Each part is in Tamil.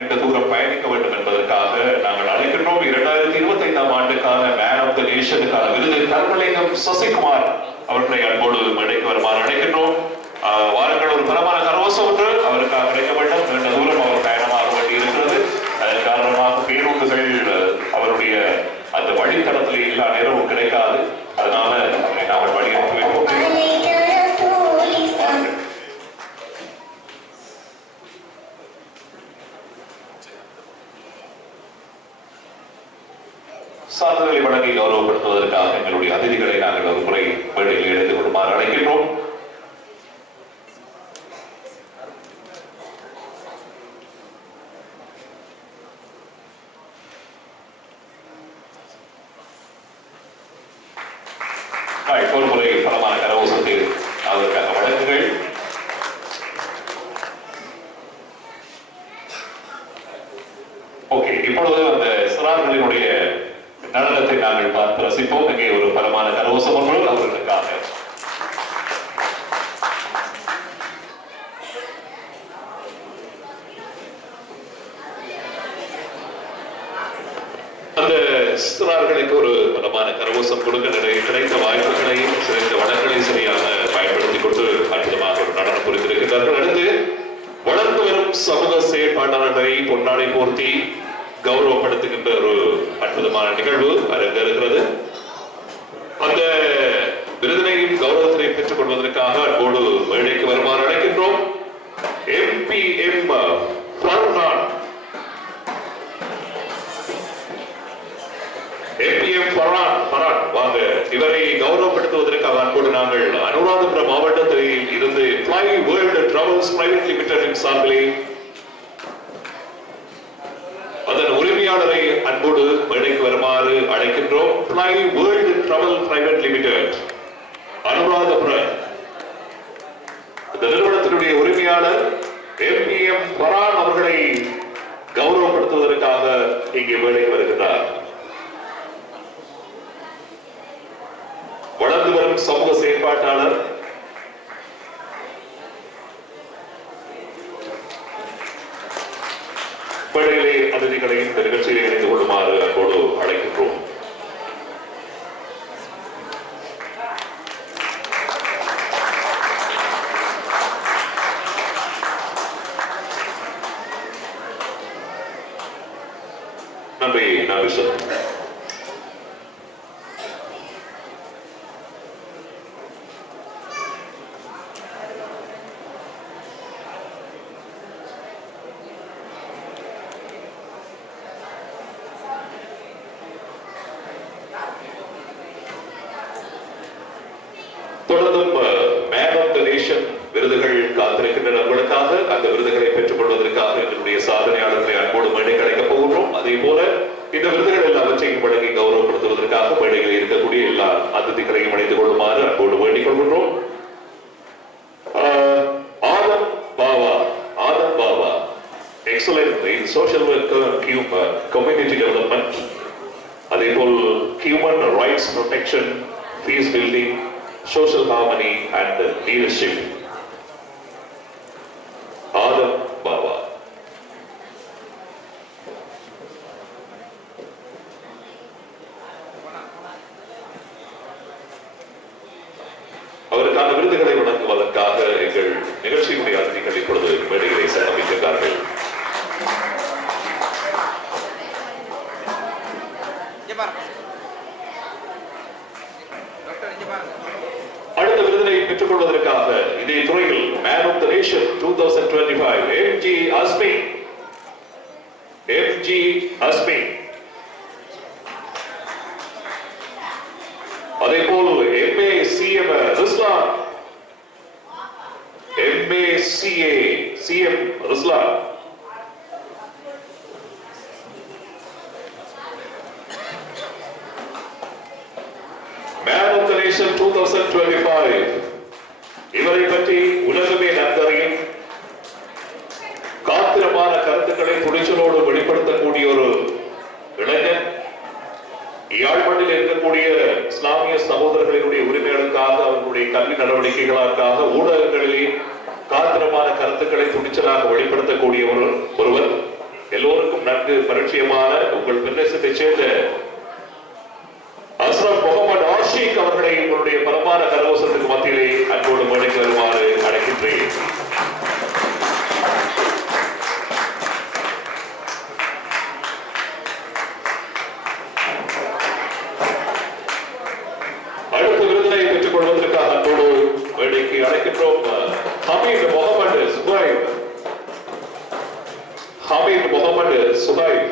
தூரம் பயணிக்க வேண்டும் என்பதற்காக நாங்கள் அழைக்கின்றோம். 2025ஆம் ஆண்டுக்கான மேன் ஆஃப் த நேஷனுக்கான விருது தர்மலிங்கம் சசிகுமார் அவர்களை அன்போடு மேடைக்கு வருமாறு அழைக்கின்றோம். வாரங்கள் ஒரு பலமான கரவசம் ஒன்று அவருக்காக கிடைக்க வேண்டும். நீண்ட தூரம் அவர் பயணமாக வேண்டி இருக்கிறது. அதன் காரணமாக பேருந்துகள் அவருடைய அந்த வழித்தடத்தில் எல்லா நேரமும் கிடைக்காது. அதனால அவரை நாங்கள் வழி அனுப்பி வைப்போம். சாதனைகளை வழங்கி கௌரவப்படுத்துவதற்காக எங்களுடைய அதிதிகளை நாங்கள் ஒரு முறை மேடையில் எடுத்துக் கொள்ளுமாறு அழைக்கின்றோம். ஒரு முறை பலமான கரவோசத்தை அதற்காக வழங்குங்கள். ஓகே, இப்பொழுது அந்த சிறார்களினுடைய நடனத்தை நாங்கள் பார்த்து ரசிப்போம். இங்கே ஒரு பலமான கரவோசம் ஒன்று அவர்களுக்காக. அந்த சிறார்களுக்கு ஒரு பலமான கரவோசம் கொடுக்க கிடைத்த வாய்ப்புகளையும் சிறந்த வளங்களை சரியாக பயன்படுத்திக் கொண்டு அற்புதமாக ஒரு நடனம் புரிந்திருக்கிறார்கள். அடுத்து வளர்ந்து வரும் சமூக செயற்பாட்டாளர்களை பொன்னாடை போர்த்தி கௌரவப்படுத்துகின்ற ஒரு அற்புதமான நிகழ்வு அரங்கேறுகிறது. அந்த விருதினையும் கௌரவத்தினை பெற்றுக் கொள்வதற்காக அன்போடு மேடைக்கு வருமாறு அழைக்கின்றோம். MPM ஃபர்ஹான், MPM ஃபர்ஹான் வாங்க. இவரை கௌரவப்படுத்துவதற்காக அன்போடு நாங்கள் அனுராதபுரம் மாவட்டத்தில் இருந்து Fly World Travels Private Limited சார்பிலே அதன் உரிமையாளரை அன்போடு மேடைக்கு வருமாறு அழைக்கின்றோம். Fly World Travel Private Limited Anuradhapura. இந்த நிறுவனத்தினுடைய உரிமையாளர் MPM ஃபர்ஹான் அவர்களை கௌரவப்படுத்துவதற்காக இங்கே மேடைக்கு வருகின்றார். வளர்ந்து வரும் சமூக செயற்பாட்டாளர் படையிலே அதிதிகளையும் இந்த நிகழ்ச்சியை இணைந்து கொள்ளுமாறு அன்போடு அழைக்கின்றோம். நன்றி நன்றி சார். தொடர்ந்தும் மேன் ஆஃப் த நேஷன் விருதுகள் காத்திருக்கின்றன உங்களுக்காக. அந்த விருதுகளை பெற்றுக் கொள்வதற்காக எங்களுடைய சாதனையாளர்களை அன்போடு மேடைக்கு அழைக்கப் போகின்றோம். அதே போல இந்த விருதுகள் எல்லாவற்றையும் வழங்கி கௌரவப்படுத்துவதற்காக மேடையில் இருக்கக்கூடிய எல்லா அதிதிகளையும் அணைந்து கொள்ளுமாறு அன்போடு வேண்டிக் கொள்கின்றோம். Adam Bawa excellent in social work, community development, அதே போல் human rights protection, peace building, social harmony and leadership. Adam Baba. அவருக்கான விருதுகளை வழங்குவதற்காக எங்கள் நிகழ்ச்சியினுடைய அதிதிகள் இப்பொழுது மேடைகளை சமர்ப்பிக்கிறார்கள். அடுத்த விருதினை பெற்றுக் கொள்வதற்காக இதே துறையில் man of the nation 2025 MG Azmi, அதே போல் MACM Rizlan, MACM Rizlan, man of the nation 2025. இவரை பற்றி உலகமே நன்கறியும் காத்திரமான கருத்துக்களை துணிச்சலோடு வெளிப்படுத்தக்கூடிய ஒரு இளைஞன். யாழ்ப்பாணத்தில் இருக்கக்கூடிய இஸ்லாமிய சகோதரர்களினுடைய உரிமைகளுக்காக, அவர்களுடைய கல்வி நடவடிக்கைகளுக்காக ஊடகங்களிலே காத்திரமான கருத்துக்களை துணிச்சலாக வெளிப்படுத்தக்கூடிய ஒருவர். நன்கு பரிச்சயமான உங்கள் பிரதேசத்தை சேர்ந்த அஸ்ரப் முகமது ஆஷிக் அவர்களை உங்களுடைய பலமான கரகோஷத்துக்கு மத்தியிலே அன்போடு மேடைக்கு வருமாறு அழைக்கின்றேன். அடுத்த விருதினை பெற்றுக் கொள்வதற்காக அன்போடு மேடைக்கு அழைக்கின்றோம். ஹமீத் முகமது சுஹைப். ஹமீத் முகமது சுஹைப்.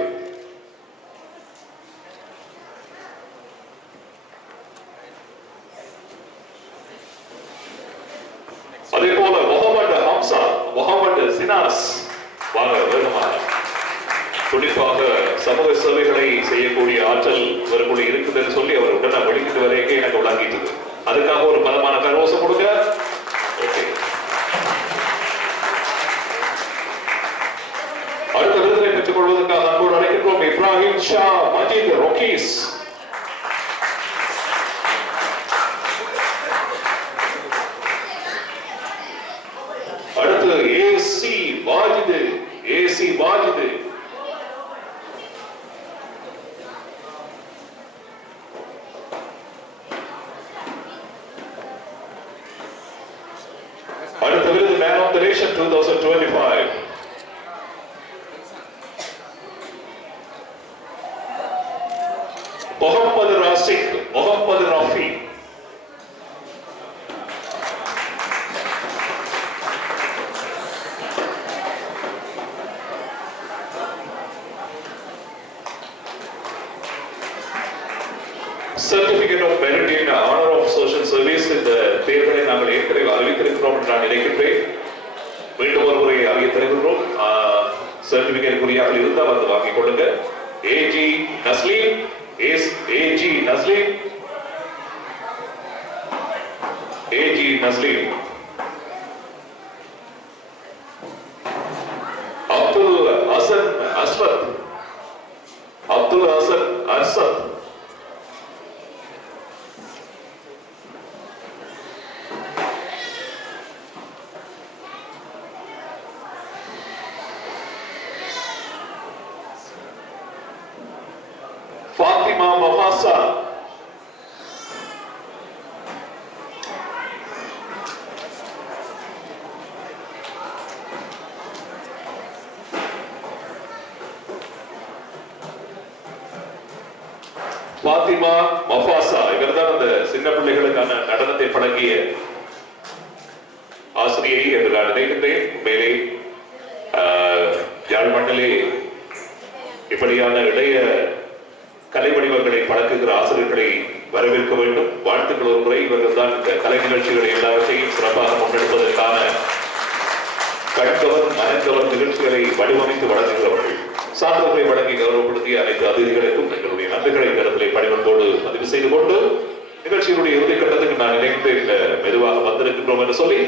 அதே போல முகமது ஹம்சா, முகமது சினாஸ். வாங்க வேகமாக. துடிப்பாக சமூக சேவைகளை செய்யக்கூடிய ஆற்றல் இவருக்குள்ள இருக்குது என்று சொல்லி அவர் உடனே வெளிக்கிட்டு வரைக்கும் எனக்கு விளங்கிட்டு, அதுக்காக ஒரு பலமான கரகோஷம் கொடுங்க. அடுத்த விருதினை பெற்றுக் கொள்வதற்காக அன்போடு அழைக்கின்றோம் இப்ராஹிம் ஷா மஜீத் ரொக்கீஸ். அடுத்து ஏசி வாஜிது. ஏசி வாஜிது. அடுத்த விருது man of the nation 2025. Mohamed Rasik, Mohamed Rafi. Certificate of Merit in Honor of Social Service இந்த பெயர்களை நாங்கள் ஏற்கனவே அறிவித்திருக்கிறோம் என்று நான் நினைக்கின்றேன். மீண்டும் ஒரு முறை அறிவித்து தருகின்றோம். சர்டிபிகேட் குறியாக இருந்தால் வந்து வாங்கிக் கொள்ளுங்க. AG Nasleem, AG Nasleem, AG Nasleem. Abdul Hasan Aswad, Abdul Hasan Arshad. Fathima Mafasa. Fathima Mafasa இவர்தான் அந்த சின்ன பிள்ளைகளுக்கான நடனத்தை பழகிய ஆசிரியை என்று நான் நினைக்கின்றேன். மேலே யாழ்ப்பாணத்திலே இப்படியான இளைய கலை வடிவங்களை பழக்குகிற ஆசிரியர்களை வரவேற்க வேண்டும். வாழ்த்துக்கள் ஒரு முறை. இவர்கள் தான் இந்த கலை நிகழ்ச்சிகளை எல்லாவற்றையும் சிறப்பாக முன்னெடுப்பதற்கான கண்கவர் மனக்கவர் நிகழ்ச்சிகளை வடிவமைத்து வழங்குகிறவர்கள். சான்றிதழ்களை வழங்கி கௌரவப்படுத்திய அனைத்து அதிதிகளுக்கும் எங்களுடைய நன்றிகளை கருத்திலே பணிவன்போடு பதிவு செய்து கொண்டு நிகழ்ச்சியினுடைய இறுதி கட்டத்துக்கு நான் நினைத்து மெதுவாக வந்திருக்கின்றோம் என்று சொல்லி